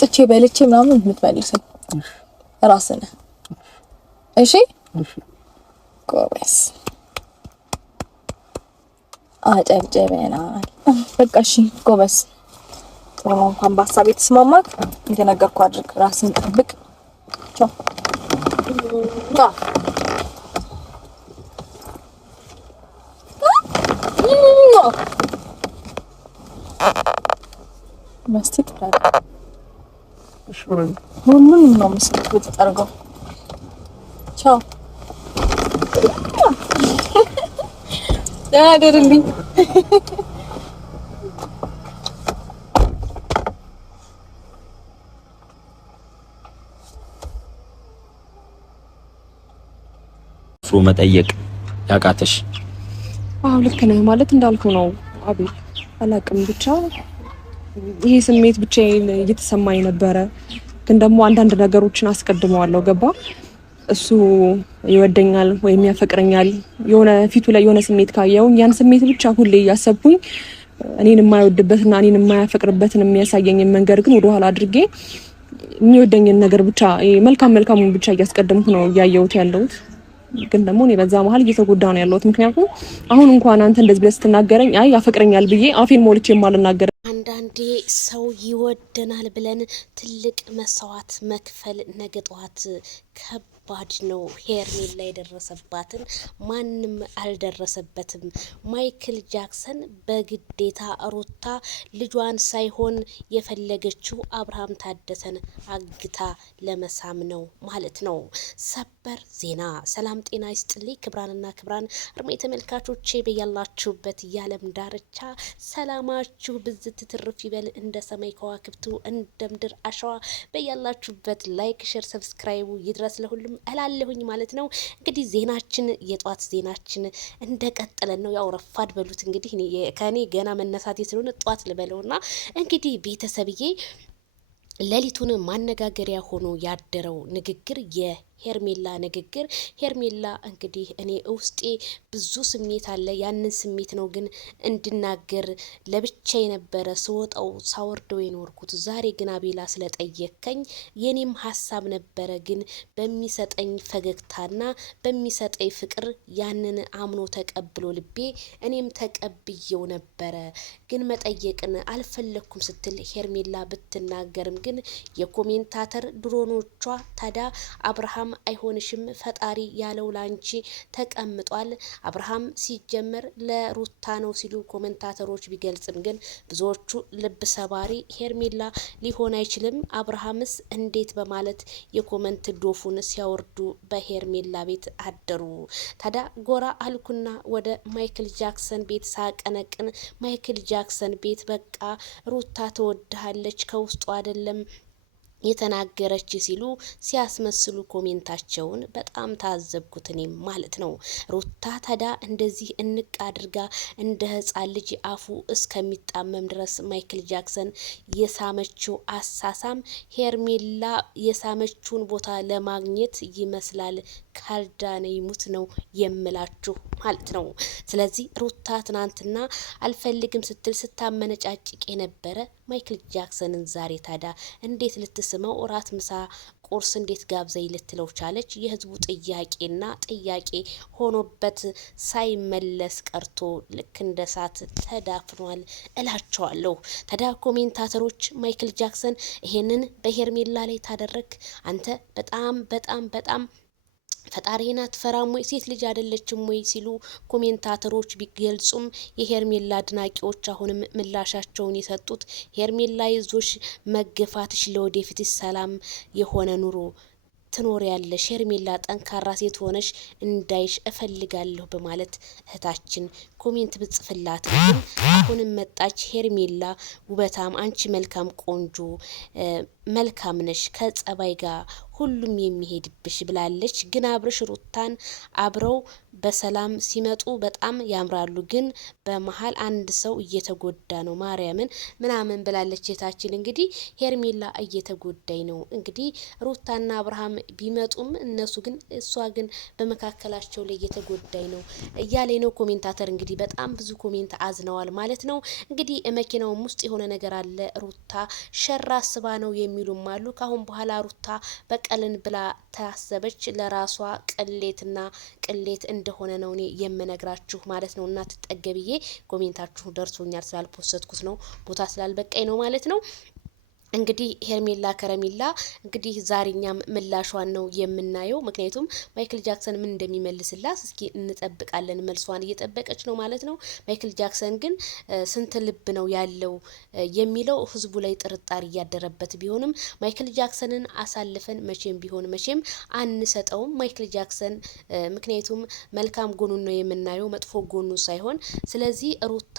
አምጥቼ በልቼ ምናምን የምትመልሰው ራስህ ነህ። እሺ ጎበዝ አጨብጨበናል። በቃ እሺ ጎበዝ ጥሩ ነው። እንኳን በሀሳቤ ተስማማክ። እንደነገርኩህ አድርግ። ራስህን ጠብቅ። ቻው መስቲት ታዲያ ሁሉንም ነው መስቲት ብትጠርገው። ቻው ዳደርልኝ ፍሮ መጠየቅ ያቃተሽ? አዎ ልክ ነህ። ማለት እንዳልኩ ነው አቤል። አላቅም ብቻ ይሄ ስሜት ብቻዬን እየተሰማኝ ነበረ። ግን ደግሞ አንዳንድ ነገሮችን አስቀድመዋለሁ። ገባ? እሱ ይወደኛል ወይም ያፈቅረኛል የሆነ ፊቱ ላይ የሆነ ስሜት ካየው ያን ስሜት ብቻ ሁሌ እያሰብኩኝ እኔን የማይወድበትና እኔን የማያፈቅርበትን የሚያሳየኝ መንገድ ግን ወደ ኋላ አድርጌ የሚወደኝን ነገር ብቻ መልካሙን ብቻ እያስቀደምኩ ነው ያየሁት ያለሁት። ግን ደግሞ እኔ በዛ መሀል እየተጎዳሁ ነው ያለሁት። ምክንያቱም አሁን እንኳን አንተ እንደዚህ ብለህ ስትናገረኝ አይ ያፈቅረኛል ብዬ አፌን ሞልቼ የማልናገር አንዳንዴ ሰው ይወደናል ብለን ትልቅ መስዋዕት መክፈል ነገ ጠዋት ከባድ ነው። ሄርሜላ የደረሰባትን ማንም አልደረሰበትም። ማይክል ጃክሰን በግዴታ ሩታ ልጇን ሳይሆን የፈለገችው አብርሃም ታደሰን አግታ ለመሳም ነው ማለት ነው። ሰበር ዜና። ሰላም ጤና ይስጥልኝ ክብራንና ክብራን አርሜ ተመልካቾቼ በያላችሁበት የዓለም ዳርቻ ሰላማችሁ ብዝት ትርፍ ይበል እንደ ሰማይ ከዋክብቱ እንደ ምድር አሸዋ በያላችሁበት ላይክ ሼር ሰብስክራይቡ ይድረስ ለሁሉም እላለሁኝ ማለት ነው። እንግዲህ ዜናችን የጧት ዜናችን እንደቀጠለን ነው። ያው ረፋድ በሉት እንግዲህ ከኔ ገና መነሳት ስለሆነ ጧት ልበለውና እንግዲህ ቤተሰብዬ ሌሊቱን ማነጋገሪያ ሆኖ ያደረው ንግግር ሄርሜላ ንግግር። ሄርሜላ እንግዲህ እኔ ውስጤ ብዙ ስሜት አለ። ያንን ስሜት ነው ግን እንድናገር ለብቻ የነበረ ስወጣው ሳወርደው የኖርኩት። ዛሬ ግን አቤላ ስለጠየከኝ የኔም ሀሳብ ነበረ። ግን በሚሰጠኝ ፈገግታና በሚሰጠኝ ፍቅር ያንን አምኖ ተቀብሎ ልቤ እኔም ተቀብየው ነበረ። ግን መጠየቅን አልፈለኩም ስትል ሄርሜላ ብትናገርም ግን የኮሜንታተር ድሮኖቿ ታዲያ አብርሃም አይሆንሽም ፈጣሪ ያለው ላንቺ ተቀምጧል። አብርሃም ሲጀመር ለሩታ ነው ሲሉ ኮሜንታተሮች ቢገልጽም ግን ብዙዎቹ ልብ ሰባሪ ሄርሜላ ሊሆን አይችልም አብርሃምስ እንዴት በማለት የኮሜንት ዶፉን ሲያወርዱ በሄርሜላ ቤት አደሩ። ታዲያ ጎራ አልኩና ወደ ማይክል ጃክሰን ቤት ሳቀነቅን ማይክል ጃክሰን ቤት በቃ ሩታ ትወድሃለች ከውስጡ አይደለም የተናገረች ሲሉ ሲያስመስሉ ኮሜንታቸውን በጣም ታዘብኩት እኔም ማለት ነው። ሩታ ታዲያ እንደዚህ እንቅ አድርጋ እንደ ህፃን ልጅ አፉ እስከሚጣመም ድረስ ማይክል ጃክሰን የሳመችው አሳሳም ሄርሜላ የሳመችውን ቦታ ለማግኘት ይመስላል። ካልዳነ ይሙት ነው የምላችሁ ማለት ነው። ስለዚህ ሩታ ትናንትና አልፈልግም ስትል ስታመነጫጭቅ የነበረ ማይክል ጃክሰንን ዛሬ ታዲያ እንዴት ልትስመው እራት ምሳ ቁርስ እንዴት ጋብዘይ ልትለው ቻለች? የህዝቡ ጥያቄና ጥያቄ ሆኖበት ሳይመለስ ቀርቶ ልክ እንደ እሳት ተዳፍኗል እላቸዋለሁ። ታዲያ ኮሜንታተሮች ማይክል ጃክሰን ይሄንን በሄርሜላ ላይ ታደረግ አንተ በጣም ፈጣሪና አትፈራም ወይ ሴት ልጅ አይደለችም ወይ ሲሉ ኮሜንታተሮች ቢገልጹም የሄርሜላ አድናቂዎች አሁንም ምላሻቸውን የሰጡት ሄርሜላ ይዞሽ መገፋትሽ ለወደፊት ሰላም የሆነ ኑሮ ትኖሪያለሽ ሄርሜላ ጠንካራ ሴት ሆነሽ እንዳይሽ እፈልጋለሁ በማለት እህታችን ኮሜንት ብጽፍላት ግን አሁንም መጣች ሄርሜላ ውበታም አንቺ መልካም ቆንጆ መልካም ነሽ ከጸባይ ጋር ሁሉም የሚሄድብሽ ብላለች። ግን አብርሽ ሩታን አብረው በሰላም ሲመጡ በጣም ያምራሉ። ግን በመሀል አንድ ሰው እየተጎዳ ነው ማርያምን ምናምን ብላለች። የታችን እንግዲህ ሄርሜላ እየተጎዳይ ነው እንግዲህ ሩታና አብርሃም ቢመጡም እነሱ ግን እሷ ግን በመካከላቸው ላይ እየተጎዳይ ነው እያለ ነው ኮሜንታተር። እንግዲህ በጣም ብዙ ኮሜንት አዝነዋል ማለት ነው። እንግዲህ መኪናውም ውስጥ የሆነ ነገር አለ ሩታ ሸራ አስባ ነው የሚሉም አሉ። ካሁን በኋላ ሩታ በቀልን ብላ ታሰበች ለራሷ ቅሌትና ቅሌት እንደሆነ ነው እኔ የምነግራችሁ ማለት ነው። እና ትጠገብዬ ኮሜንታችሁ ደርሶኛል ስላልፖስትኩት ነው ቦታ ስላልበቃኝ ነው ማለት ነው። እንግዲህ ሄርሜላ ከረሜላ እንግዲህ ዛሬኛም ምላሿን ነው የምናየው። ምክንያቱም ማይክል ጃክሰን ምን እንደሚመልስላት እስኪ እንጠብቃለን። መልሷን እየጠበቀች ነው ማለት ነው። ማይክል ጃክሰን ግን ስንት ልብ ነው ያለው የሚለው ህዝቡ ላይ ጥርጣሬ እያደረበት ቢሆንም ማይክል ጃክሰንን አሳልፈን መቼም ቢሆን መቼም አንሰጠውም ማይክል ጃክሰን። ምክንያቱም መልካም ጎኑን ነው የምናየው መጥፎ ጎኑ ሳይሆን። ስለዚህ ሩታ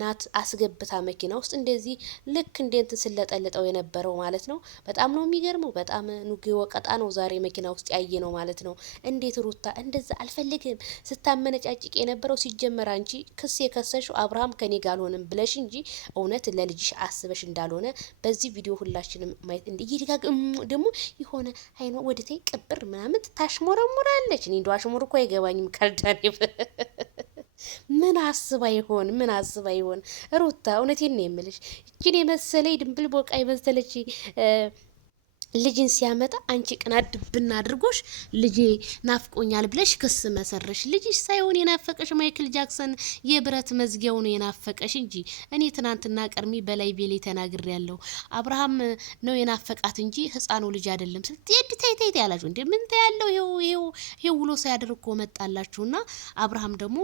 ናት አስገብታ መኪና ውስጥ እንደዚህ ልክ እንዴት ስለጠለጠው የነበረው ማለት ነው። በጣም ነው የሚገርመው። በጣም ኑግ ወቀጣ ነው ዛሬ መኪና ውስጥ ያየ ነው ማለት ነው። እንዴት ሩታ እንደዛ አልፈልግም ስታመነጫጭቅ የነበረው ሲጀመር አንቺ ክስ የከሰሽው አብርሃም ከኔ ጋር አልሆነም ብለሽ እንጂ እውነት ለልጅሽ አስበሽ እንዳልሆነ በዚህ ቪዲዮ ሁላችንም ማየት እንዲይድጋግ ደግሞ የሆነ አይኗ ወደታይ ቅብር ምናምን ታሽሞረሙራለች። እኔ እንደው አሽሙር እኮ አይገባኝም ካልዳኔ ምን አስባ ይሆን ሩታ? እውነቴን ነው የምልሽ እቺን የመሰለኝ ድንብል ቦቃ የመሰለች ልጅን ሲያመጣ አንቺ ቅናት ድብና አድርጎሽ ልጄ ናፍቆኛል ብለሽ ክስ መሰረሽ። ልጅሽ ሳይሆን የናፈቀሽ ማይክል ጃክሰን የብረት መዝጊያው ነው የናፈቀሽ እንጂ እኔ ትናንትና ቀርሚ በላይ ቤሌ ተናግሬ ያለው አብርሃም ነው የናፈቃት እንጂ ህፃኑ ልጅ አይደለም። ስለዚህ ተይተይ ያላችሁ እንዴ ምን ታያለው? ይሄው ውሎ ሳያደርግ እኮ መጣላችሁና አብርሃም ደግሞ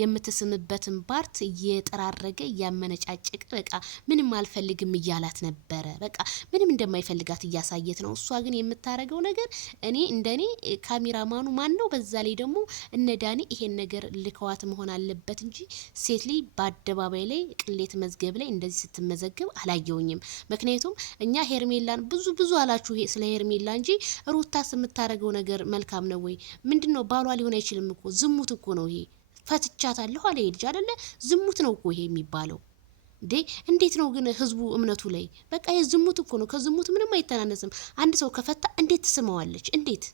የምትስምበትን ፓርት እየጠራረገ እያመነጫጭቅ በቃ ምንም አልፈልግም እያላት ነበረ። በቃ ምንም እንደማይፈልጋት እያሳየት ነው። እሷ ግን የምታረገው ነገር እኔ እንደኔ ካሜራማኑ ማን ነው? በዛ ላይ ደግሞ እነ ዳኒ ይሄን ነገር ልከዋት መሆን አለበት እንጂ ሴት ላይ በአደባባይ ላይ ቅሌት መዝገብ ላይ እንደዚህ ስትመዘገብ አላየውኝም። ምክንያቱም እኛ ሄርሜላን ብዙ አላችሁ ስለ ሄርሜላ እንጂ ሩታስ የምታረገው ነገር መልካም ነው ወይ? ምንድነው? ባሏ ሊሆን አይችልም እኮ ዝሙት እኮ ነው ይሄ። ፈትቻታለሁ አለ ልጅ አይደለ? ዝሙት ነው እኮ ይሄ የሚባለው። እንዴት ነው ግን ህዝቡ እምነቱ ላይ በቃ የዝሙት እኮ ነው። ከዝሙት ምንም አይተናነስም። አንድ ሰው ከፈታ እንዴት ትስመዋለች? እንዴት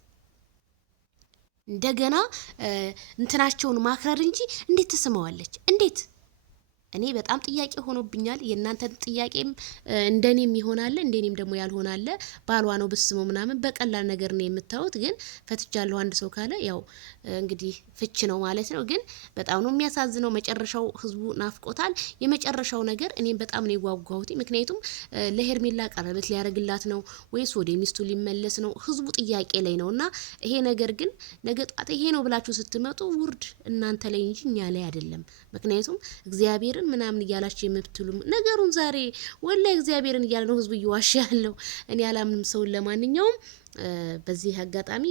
እንደገና እንትናቸውን ማክረር እንጂ እንዴት ትስመዋለች? እንዴት? እኔ በጣም ጥያቄ ሆኖብኛል። የእናንተን ጥያቄም እንደኔም ይሆናል እንደኔም ደግሞ ያልሆናል። ባሏ ነው ብስሞ ምናምን በቀላል ነገር ነው የምታዩት። ግን ፈትቻለሁ አንድ ሰው ካለ ያው እንግዲህ ፍች ነው ማለት ነው። ግን በጣም ነው የሚያሳዝነው። መጨረሻው ህዝቡ ናፍቆታል። የመጨረሻው ነገር እኔም በጣም ነው የጓጓሁት። ምክንያቱም ለሄርሜላ ቀለበት ሊያረግላት ነው ወይስ ወደ ሚስቱ ሊመለስ ነው? ህዝቡ ጥያቄ ላይ ነውና ይሄ ነገር ግን ነገ ጧት ይሄ ነው ብላችሁ ስትመጡ ውርድ እናንተ ላይ እንጂ እኛ ላይ አይደለም። ምክንያቱም እግዚአብሔርን ምናምን እያላችሁ የምትሉ ነገሩን ዛሬ ወላሂ እግዚአብሔርን እያለ ነው ህዝቡ እየዋሸ ያለው። እኔ አላምንም ሰውን። ለማንኛውም በዚህ አጋጣሚ